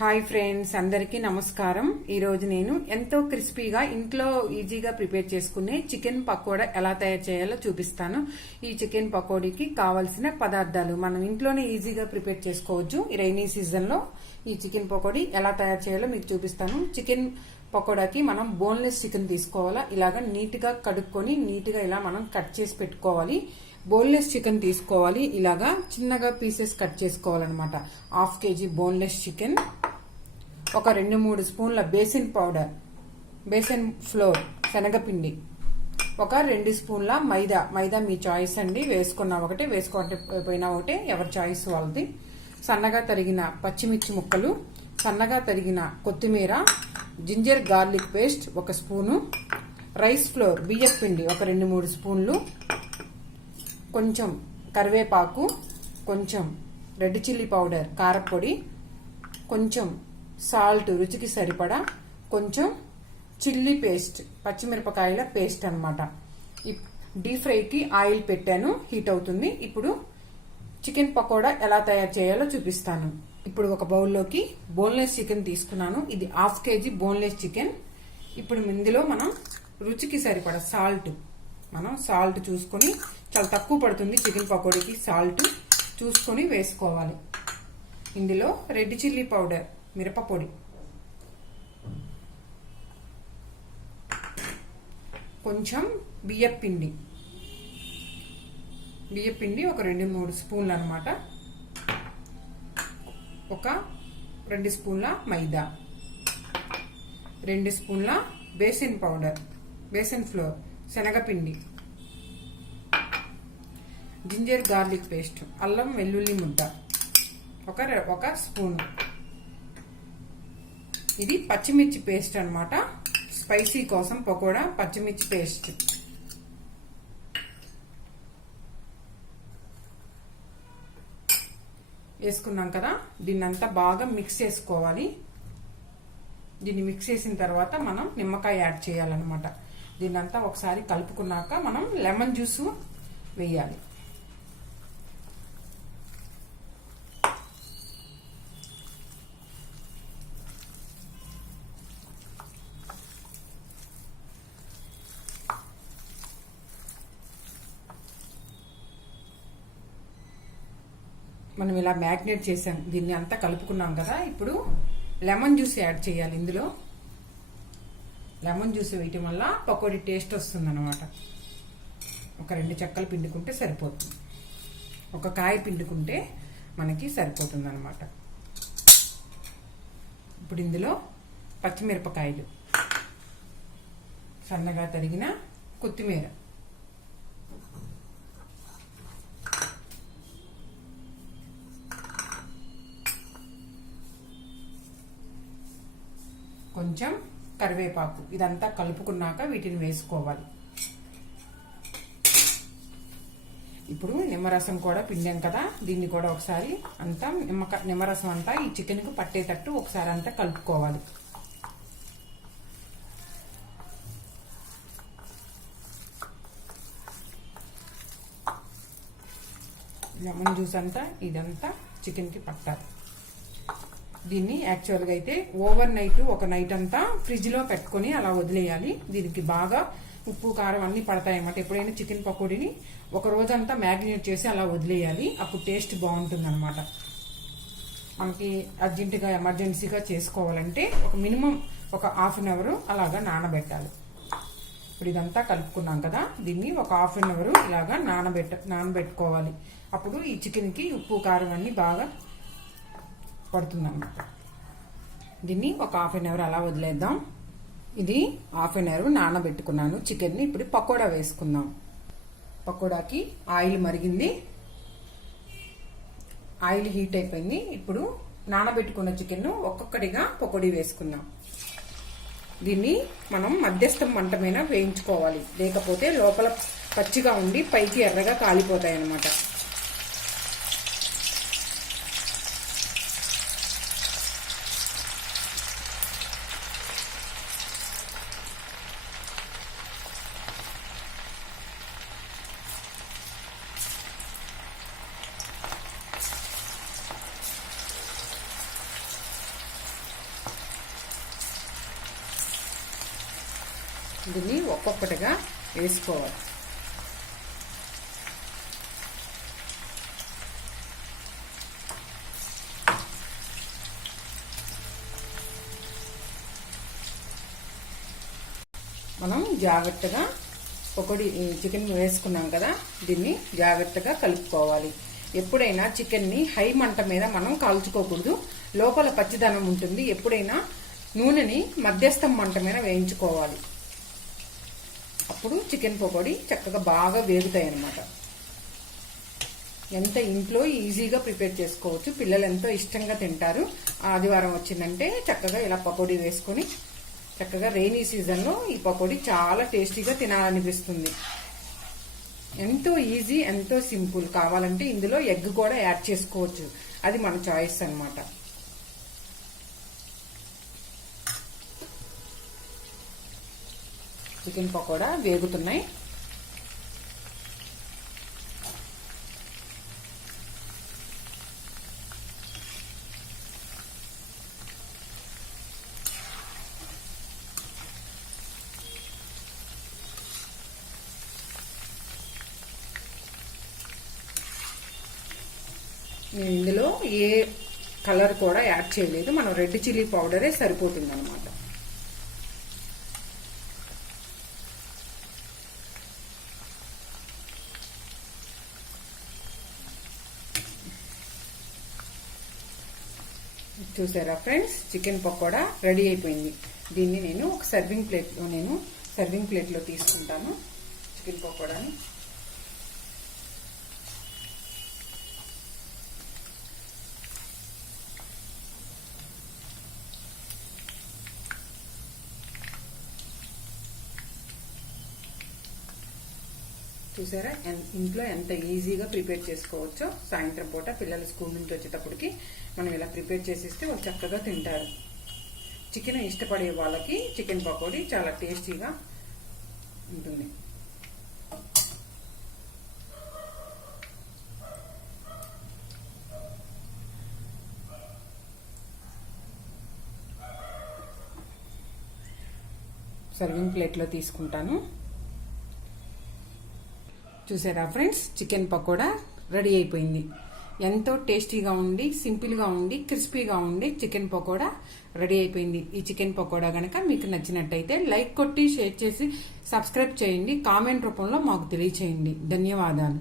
Hi friends, అందరికీ నమస్కారం. ఈరోజు నేను ఎంతో క్రిస్పీగా ఇంట్లో ఈజీగా ప్రిపేర్ చేసుకునే చికెన్ పకోడా ఎలా తయారు చేయాలో చూపిస్తాను. ఈ చికెన్ పకోడీకి కావాల్సిన పదార్థాలు మనం ఇంట్లోనే ఈజీగా ప్రిపేర్ చేసుకోవచ్చు. ఈ రైనీ సీజన్లో ఈ చికెన్ పకోడీ ఎలా తయారు చేయాలో మీకు చూపిస్తాను. చికెన్ పకోడాకి మనం బోన్లెస్ చికెన్ తీసుకోవాలా. ఇలాగా నీట్గా కడుక్కొని నీట్గా ఇలా మనం కట్ చేసి పెట్టుకోవాలి. బోన్లెస్ చికెన్ తీసుకోవాలి. ఇలాగా చిన్నగా పీసెస్ కట్ చేసుకోవాలన్నమాట. 1/2 kg బోన్లెస్ చికెన్, ఒక 2-3 స్పూన్ల బేసిన్ పౌడర్, బేసిన్ ఫ్లోర్ శనగపిండి, ఒక 2 స్పూన్ల మైదా మీ చాయిస్ అండి. వేసుకున్నా ఒకటే, వేసుకోకపోయినా ఒకటే, ఎవరి చాయిస్ వాళ్ళది. సన్నగా తరిగిన పచ్చిమిర్చి ముక్కలు, సన్నగా తరిగిన కొత్తిమీర, ginger garlic paste 1 spoon, rice flour బియ్యం పిండి ఒక 2-3 స్పూన్లు, కొంచెం కరివేపాకు, కొంచెం రెడ్ చిల్లీ పౌడర్ కారపొడి, కొంచెం సాల్ట్ రుచికి సరిపడా, కొంచెం చిల్లీ పేస్ట్ పచ్చిమిరపకాయల పేస్ట్ అన్నమాట. డీప్ ఫ్రైకి ఆయిల్ పెట్టాను, హీట్ అవుతుంది. ఇప్పుడు చికెన్ పకోడా ఎలా తయారు చేయాలో చూపిస్తాను. ఇప్పుడు ఒక బౌల్లోకి బోన్లెస్ చికెన్ తీసుకున్నాను. ఇది 1/2 kg బోన్లెస్ చికెన్. ఇప్పుడు ఇందులో మనం రుచికి సరిపడా సాల్ట్ చూసుకొని, చాలా తక్కువ పడుతుంది చికెన్ పకోడీకి, సాల్ట్ చూసుకొని వేసుకోవాలి. ఇందులో రెడ్ చిల్లీ పౌడర్ మిరపపొడి, కొంచెం బియ్యం పిండి ఒక 2-3 స్పూన్లు అన్నమాట, ఒక 2 స్పూన్ల మైదా, 2 స్పూన్ల బేసిన్ పౌడర్, బేసిన్ ఫ్లోర్ శనగపిండి, జింజర్ గార్లిక్ పేస్ట్ అల్లం వెల్లుల్లి ముద్ద ఒక స్పూను. ఇది పచ్చిమిర్చి పేస్ట్ అన్నమాట. స్పైసీ కోసం పకోడా పచ్చిమిర్చి పేస్ట్. వేసుకున్నాం కదా, దీన్నంతా బాగా మిక్స్ చేసుకోవాలి. దీన్ని మిక్స్ చేసిన తర్వాత మనం నిమ్మకాయ యాడ్ చేయాలన్నమాట. దీన్నంతా ఒకసారి కలుపుకున్నాక మనం లెమన్ జ్యూస్ వేయాలి. మనం ఇలా మ్యాగ్నేట్ చేసాం, దీన్ని అంతా కలుపుకున్నాం కదా. ఇప్పుడు లెమన్ జ్యూస్ యాడ్ చేయాలి. ఇందులో లెమన్ జ్యూస్ వేయటం వల్ల పకోడీ టేస్ట్ వస్తుంది అనమాట. ఒక 2 చెక్కలు పిండుకుంటే సరిపోతుంది, ఒక కాయ పిండుకుంటే మనకి సరిపోతుంది అనమాట. ఇప్పుడు ఇందులో పచ్చిమిరపకాయలు, సన్నగా తరిగిన కొత్తిమీర, కొంచెం కరివేపాకు, ఇదంతా కలుపుకున్నాక వీటిని వేసుకోవాలి. ఇప్పుడు నిమ్మరసం కూడా పిండాం కదా, దీన్ని కూడా ఒకసారి అంతా నిమ్మరసం అంతా ఈ చికెన్కు పట్టేటట్టు ఒకసారి అంతా కలుపుకోవాలి. లెమన్ జ్యూస్ అంతా ఇదంతా చికెన్కి పట్టాలి. దీన్ని యాక్చువల్గా అయితే ఓవర్ నైట్, ఒక నైట్ అంతా ఫ్రిడ్జ్లో పెట్టుకొని అలా వదిలేయాలి. దీనికి బాగా ఉప్పు కారం అన్నీ పడతాయన్నమాట. ఎప్పుడైనా చికెన్ పకోడీని ఒక రోజంతా మ్యాగ్నేట్ చేసి అలా వదిలేయాలి, అప్పుడు టేస్ట్ బాగుంటుంది అనమాట. మనకి అర్జెంటుగా ఎమర్జెన్సీగా చేసుకోవాలంటే మినిమం ఒక 1/2 అవర్ అలాగా నానబెట్టాలి. ఇప్పుడు ఇదంతా కలుపుకున్నాం కదా, దీన్ని ఒక 1/2 అవర్ ఇలాగా నానబెట్టుకోవాలి. అప్పుడు ఈ చికెన్కి ఉప్పు కారం అన్నీ బాగా పడుతుందన్నమాట. దీన్ని ఒక 1/2 అవర్ అలా వదిలేద్దాం. ఇది 1/2 అవర్ నానబెట్టుకున్నాను చికెన్ని. ఇప్పుడు పకోడా వేసుకుందాం. పకోడాకి ఆయిల్ మరిగింది, ఆయిల్ హీట్ అయిపోయింది. ఇప్పుడు నానబెట్టుకున్న చికెన్ ఒక్కొక్కటిగా పకోడీ వేసుకుందాం. దీన్ని మనం మధ్యస్థం మంట మీద వేయించుకోవాలి, లేకపోతే లోపల పచ్చిగా ఉండి పైకి ఎర్రగా కాలిపోతాయి అన్నమాట. దీన్ని ఒక్కొక్కటిగా వేసుకోవాలి. మనం జాగ్రత్తగా పకోడీ చికెన్ వేసుకున్నాం కదా, దీన్ని జాగ్రత్తగా కలుపుకోవాలి. ఎప్పుడైనా చికెన్ని హై మంట మీద మనం కాల్చుకోకూడదు, లోపల పచ్చిదనం ఉంటుంది. ఎప్పుడైనా నూనెని మధ్యస్థం మంట మీద వేయించుకోవాలి. అప్పుడు చికెన్ పకోడీ చక్కగా బాగా వేగుతాయి అన్నమాట. ఎంత ఇంట్లో ఈజీగా ప్రిపేర్ చేసుకోవచ్చు. పిల్లలు ఎంతో ఇష్టంగా తింటారు. ఆదివారం వచ్చిందంటే చక్కగా ఇలా పకోడీ వేసుకొని చక్కగా రెయినీ సీజన్లో ఈ పకోడీ చాలా టేస్టీగా తినాలనిపిస్తుంది. ఎంతో ఈజీ, ఎంతో సింపుల్. కావాలంటే ఇందులో ఎగ్ కూడా యాడ్ చేసుకోవచ్చు, అది మన చాయిస్ అన్నమాట. చికెన్ పకోడా వేగుతున్నాయి. నేను ఇందులో ఏ కలర్ కూడా యాడ్ చేయలేదు, మనం రెడ్ చిల్లీ పౌడరే సరిపోతుంది అనమాట. చూసారా ఫ్రెండ్స్, చికెన్ పకోడా రెడీ అయిపోయింది. దీన్ని నేను ఒక సర్వింగ్ ప్లేట్లో తీసుకుంటాను చికెన్ పకోడాని. చూసారా ఇంట్లో ఎంత ఈజీగా ప్రిపేర్ చేసుకోవచ్చో. సాయంత్రం పూట పిల్లలు స్కూల్ నుంచి వచ్చేటప్పటికి మనం ఇలా ప్రిపేర్ చేసిస్తే వాళ్ళు చక్కగా తింటారు. చికెన్ ఇష్టపడే వాళ్ళకి చికెన్ పకోడీ చాలా టేస్టీగా ఉంటుంది. సర్వింగ్ ప్లేట్లో తీసుకుంటాను. చూసారా ఫ్రెండ్స్, చికెన్ పకోడా రెడీ అయిపోయింది. ఎంతో టేస్టీగా ఉండి, సింపుల్గా ఉండి, క్రిస్పీగా ఉండి చికెన్ పకోడా రెడీ అయిపోయింది. ఈ చికెన్ పకోడా గనక మీకు నచ్చినట్టయితే లైక్ కొట్టి, షేర్ చేసి, సబ్స్క్రైబ్ చేయండి. కామెంట్ రూపంలో మాకు తెలియచేయండి. ధన్యవాదాలు.